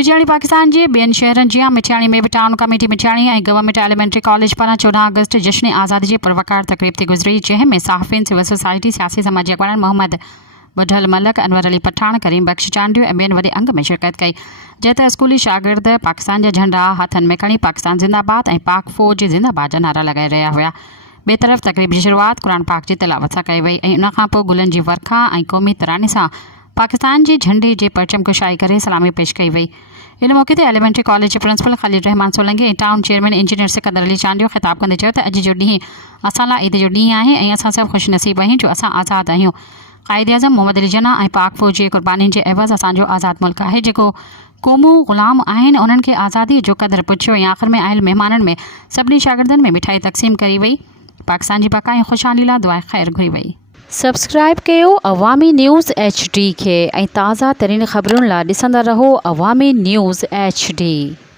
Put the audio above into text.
मिठियाणी पाकिस्तान के बेन शहरन जी मिठियाणी में भी टाउन कमेटी मिठियाणी और गवर्नमेंट एलिमेंट्री कॉलेज पर 14 अगस्त जश्न आज़ादी के पुरवकार तकरीब थी गुजरी, जंहिंमें साहफ़िन, सिविल सोसाइटी, सियासी समाजी अगवान मोहम्मद बुढ़ल मलक, अनवर अली पठान, करीम बख्श चांडियो और बेन वॾे अंग में शिरकत कई। जैसे स्कूली शागिर्द पाकिस्तान जा झंडा हथन में खणी पाकिस्तान जिंदाबाद और पाक फौज जिंदाबाद जा नारा लगाए रहा हुआ। बे तरफ़ तकरीब की शुरुआत कुरान पाक की तिलावत से कई वई। उन खां पोइ गुलन की वर्खा और कौमी तराने से पाकिस्तान के झंडे के परचम कुशाई कर सलामी पेश कई वई। इन मौके पर एलिमेंट्री कॉलेज के प्रिंसिपल खलील रहमान सोलंकी और टाउन चेयरमैन इंजीनियर सिकंदर अली चांडियो खिताब कंदे चयो त अॼु जो ॾींहुं असां लाइ ईद जो ॾींहुं आहे ऐं असां सभु ख़ुशनसीब आहियूं जो असां आज़ाद आहियूं। क़ाइद आज़म मोहम्मद अली जना और पाक फौज जी कुर्बानी के एवज़ असांजो आज़ाद मुल्क है जो क़ौमूं ग़ुलाम आहिनि उन्हनि खे आज़ादी जो कदर पुछियो ऐं आख़िर में आयल मेहमाननि में सभिनी शागिर्दनि में मिठाई तक़सीम करी वई। पाकिस्तान की बका ऐं ख़ुशहाली लाइ दुआ ख़ैर घुरी वई। सब्सक्राइब कयो अवामी न्यूज़ HD खे ऐं ताज़ा तरीन ख़बरुनि लाइ ॾिसंदा रहो अवामी न्यूज़ HD।